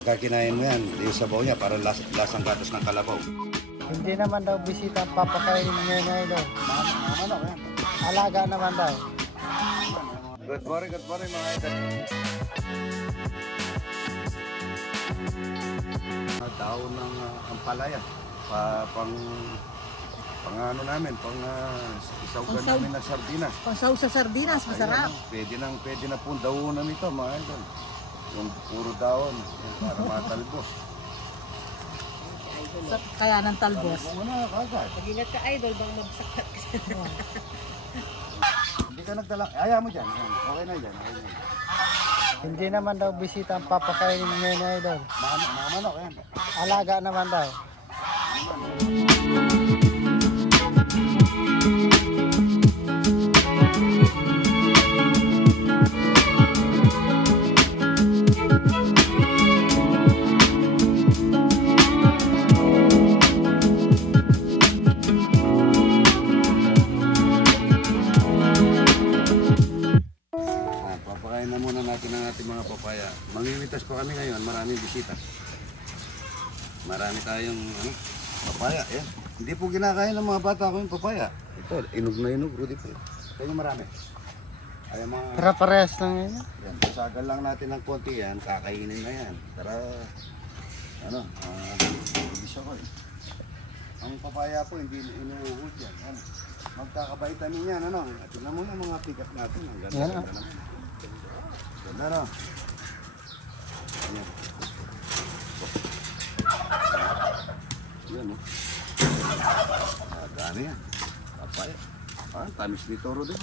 Kakinain mo yan, yung sabaw niya para lasang gatas ng kalabaw. Hindi naman daw bisita ang papakainin ngayon na ito. Manok yan. Alaga naman daw. Good morning mga idol. Daon ng ampalaya. Pang ano namin, isawgan namin ng sardinas. Pasaw sa sardinas, masarap. Ayan, pwede na po daonan ito mga idol. Yung puro daon, para matalbos. Kaya ng talbos. Muna kagad. Pagingat ka idol, bang magsakat ka. Hindi ka nagdala. Ayaw mo dyan. Okay na dyan. Okay na. Hindi naman daw bisita ang papakainin ngayon na ito. Mga manok yan. Alaga naman daw. Papakain na muna natin ang ating mga papaya. Mamimitas pa kami ngayon. Maraming bisita. Marami tayong papaya. Yan. Hindi po kinakain ng mga bata ko yung papaya. Ito, inog na inog. Rudy po. Kaya marami. Ay mga... Para parehas lang yun. Yan, pasagal lang natin ng konti yan. Kakainin na yan. Para, bisyo ko eh. Ang papaya po, hindi inuuhod yan. Magkakavitamin yan, At yun na muna mga pikat natin. Ang ganda, Yan, ganda naman. Ganda, Ayan. Yan, dami yan. Papaya. Tamis ni Toro din.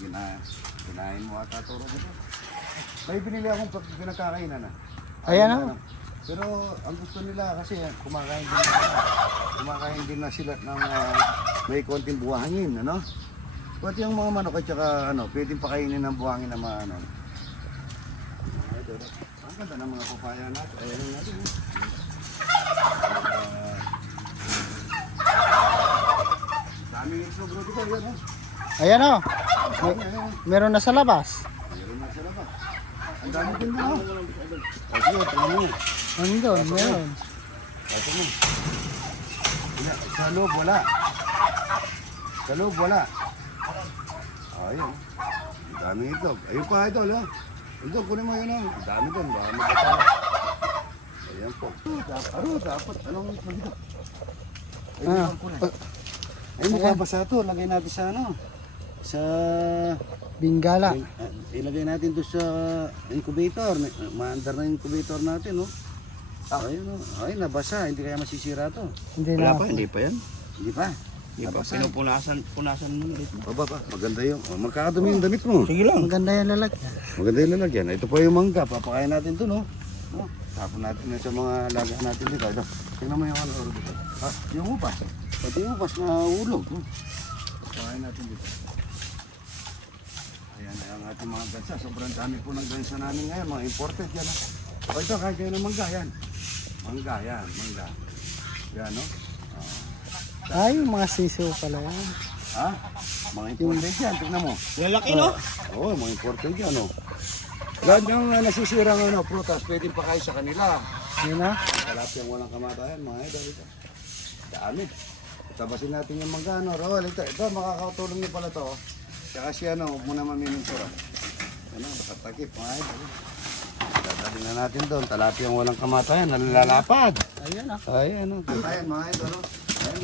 Kinain mo ata Toro din. May binili akong pinagkakainan na. Ayan na. Pero ang gusto nila kasi kumakain din na sila ng may konting buhangin, Pati yung mga manok at saka pwedeng pakainin ng buhangin na mga Ang ganda ng mga papaya natin. Ayan natin. Daming itlog dito po, yan Ayan o. Meron na sa labas. Meron na sila ba? Ang dami din mo, Sige, tingnan mo. Andun, meron. Ito mo. Sa loob, wala. Sa loob, wala. Ayun. Ang dami itlog. Ayun pa, idol, Itlog, kunin mo yun, Ang dami doon, baka magkatala. Ayan po. Dapat. Anong itlog ito? Ayun, kunin. Ayun, mukhang basa ito. Lagay natin sa sa Bingala. ilagay natin doon sa incubator. Maandar na incubator natin, Ayun, ay nabasa. Hindi kaya masisira to. Hindi na. Hindi pa yan. Hindi pa. Nabasa. Punasan mo ulit. Baba. Maganda yung. Magkakadumi yung damit mo. Sige lang. Maganda yung lalagyan. Maganda yung lalagyan. Ito pa yung mangga. Papakain natin to, Tapon natin na sa mga alaga natin dito. Ito. Tingnan mo yung dito. Yung upas. Pati yung upas na ulog. Papakain natin dito. Ayan ang ating mga gansa. Sobrang dami po ng gansa namin ngayon. Mga imported yan. Ito, kain kayo ng mangga. Yan. Mangga. Yan, Ay, mga siso pala yan. Mga imported yan. Tingnan mo. Lalaki, no? Oo, mga imported yan, Lahat yung nasisirang prutas, pwedeng pakain sa kanila. Yun na. Kalapyang walang kamatayan, mga idol ito. Dami. Tabasin natin yung mangga, Roel. Ito, makakatulong niyo pala to. Tsaka siya, huwag mo na maminunsura. Nakatakip, mga idol. Dadalhin na natin doon. Talapyang walang kamatayan, nalalapad. Ayan na. Ayan, Ayan, mga idol, Ayan,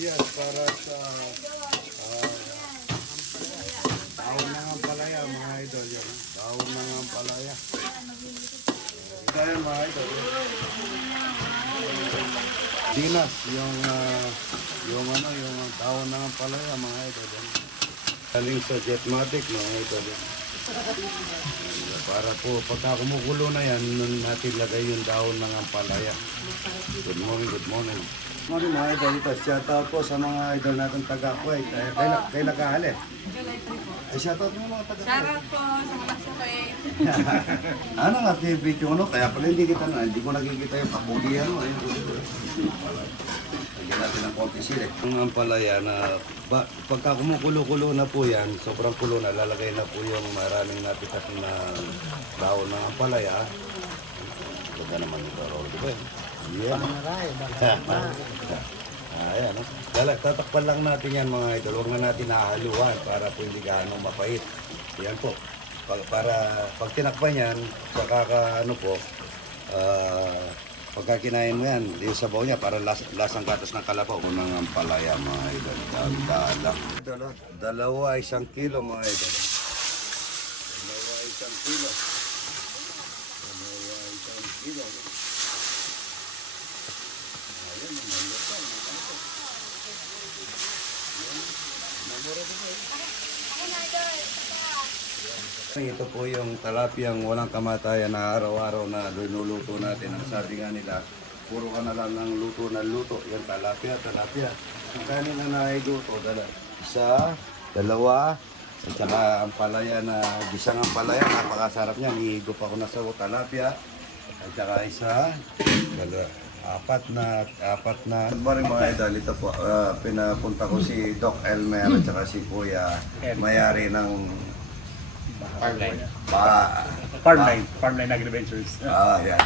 Ayan, para sa taon ng ampalaya, mga idol. Taon ng ampalaya. Ayan, mga idol. Dinas, yung taon ng ampalaya, mga idol. Galing sa Jetmatic, mga idol. Para po, pagka kumukulo na yan, nun natin lagay yung daon ng ampalaya. Good morning. Morning mga idol, ito. Shoutout po sa mga idol natin taga-Kuwait. Kay nakahalit. Shoutout mo mga taga-Kuwait. Shoutout po sa mga Kuwait. Ano nga video ano? Kaya pala hindi ko nakikita yung kapugihan mo. Lagyan natin ng konti silik. Ang ampalaya na pagka kumukulo-kulo na po yan, sobrang kulo na, lalagay na po yung maraming napitas na dahon ng ampalaya. Ganda naman ito, di ba? Yeah. Ayan, no? Tatakpan lang natin yan mga idol. Huwag na natin nahaluan para po hindi gaano mapait. Yan po. Para pag tinakpan yan, ano po, pagka kinain mo yan, yung sabaw niya, para lasang gatas ng kalabaw. Unang ampalaya mga idol. Dala. Dalawa 1 kilo mga idol. Dalawa 1 kilo. Dalawa 1 kilo. Ayan, naluto. Ito po yung talapyang walang kamatayan na araw-araw na linuluto natin. Ang sabi nga nila, puro ka na lang ng luto na luto. Yan, talapya. Ang kanin na nailuto, isa, dalawa, at saka ang palaya na, gisang ang palaya, napakasarap niya. Hihigop ako na sa talapya. At saka isa, apat na. Good morning mga idol, ito po, pinapunta ko si Doc Elmer at saka si Kuya, mayari ng Farmline Agri-Ventures. Yan.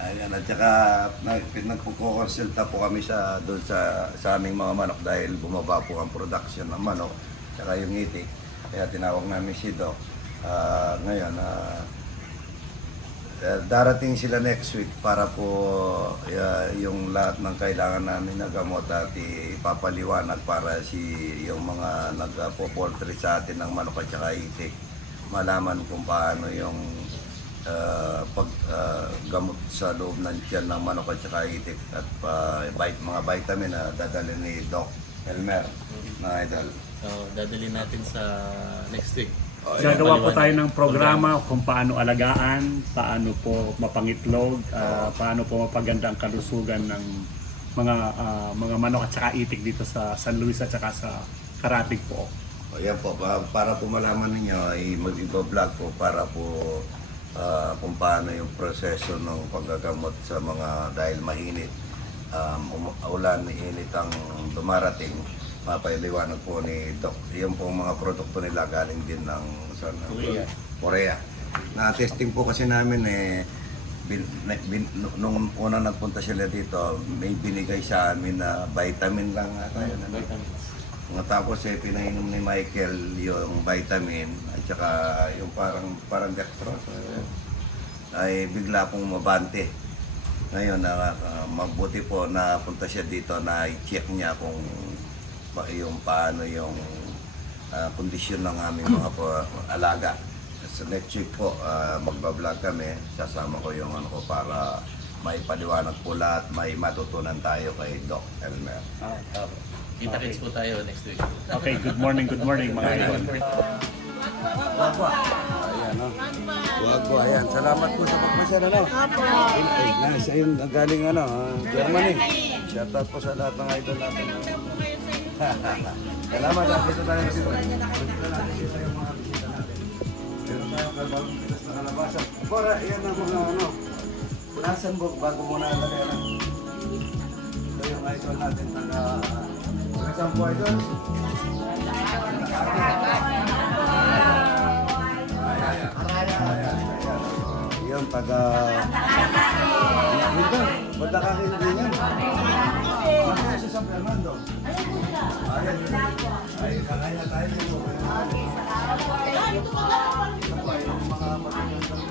Ayan, at saka nagpo-consulta po kami doon sa aming mga manok dahil bumaba po ang production ng manok, saka yung itik. Kaya tinawag namin si Doc. Ngayon, darating sila next week para po yung lahat ng kailangan namin na gamot at ipapaliwanag para yung mga nagpo-poultry sa atin ng manok at saka itik malaman kung paano yung paggamot sa loob ng tiyan ng manok at saka itik at mga vitamin na dadalhin ni Doc Elmer na idol. Dadalhin natin sa next week. Gagawa po tayo ng programa kung paano alagaan, paano po mapangitlog, paano po mapaganda ang kalusugan ng mga manok at saka itik dito sa San Luis at saka sa Karatig po. Yan po, para po malaman ninyo, mag-vlog po para po kung paano yung proseso ng paggagamot sa mga dahil mahinit, ulan, init ang dumarating, mapaliwanag po ni Doc. Yung po mga produkto nila galing din ng Korea. Na-testing po kasi namin nung una nagpunta sila dito, may binigay sa amin na vitamin lang ata yun. Tapos pinainom ni Michael yung vitamin at saka yung parang dextrose ay bigla pong mabante. Ngayon mabuti po na punta siya dito na i-check niya kung yung paano yung kondisyon ng aming mga alaga. Sa next week po magbablog kami, sasama ko yung para may paliwanag po lahat, may matutunan tayo kay Doc Elmer. Kita-kits po tayo next week. Okay, good morning mga idol. Wagwa. Ayan, no? Wagwa, ayan. Salamat po sa pagpasya na, no? Nice. Ayun, galing, Germany. Shoutout po sa lahat ng idol natin. Salamat, dito tayo dito. Dito natin dito yung mga bisita natin. Meron tayong kalbang pitas na kalabasan. Bora, yan ang mga, punasan mo bago muna lagay na. Ito yung idol natin. Saan po idol? Yung taga... Ba't nakakindi yan? Ano sa San Fernando? Ay, kakaya tayo dito. Ito pa yung mga magagandang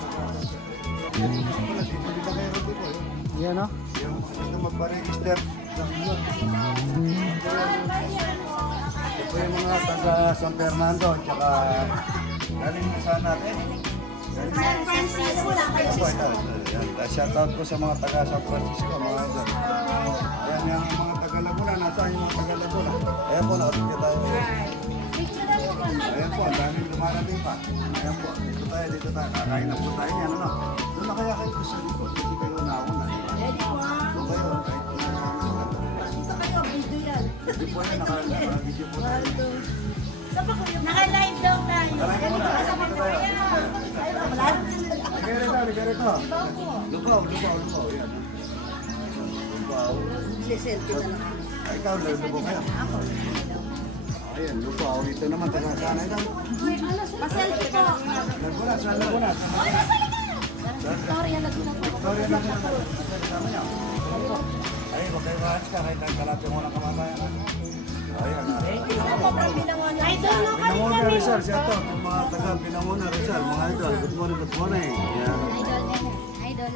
Yan, no? yung gusto magpa-register. Ito yung mga taga San Fernando, tsaka galing na saan natin? San Francisco lang kayo. Shoutout po sa mga taga San Francisco, mga idol. Ayan yung mga taga Laguna, nasaan yung mga taga Laguna? Ayan po, nakapit tayo. Ayan po, ang daming lumarating pa. Ayan po, dito tayo, kakain na po tayo niyan, ano? Doon na kaya kayo sa likod, hindi kayo nauna, di ba? Doon kayo, kahit na Hindi po yan, naka-video po tayo. Naka-live daw tayo. Kasama ko yan. Ligay rito. Lupaw. Yan. Lupaw. Ay, ikaw, lupaw kayo. Ayan, lupaw. Ito naman, taga-sana ito. Paselfie po. Laguna, saan Laguna? Victoria Laguna po. Victoria na kasama niya. Ay, wag kayo kahit ka, kahit nagkalapin mo ng kamatayan. Ayan, Idol na kami Pinamuna kami. Rizal, siya to. Yung mga taga Pinamuna Rizal, mga idol. Good morning. Yan. Idol.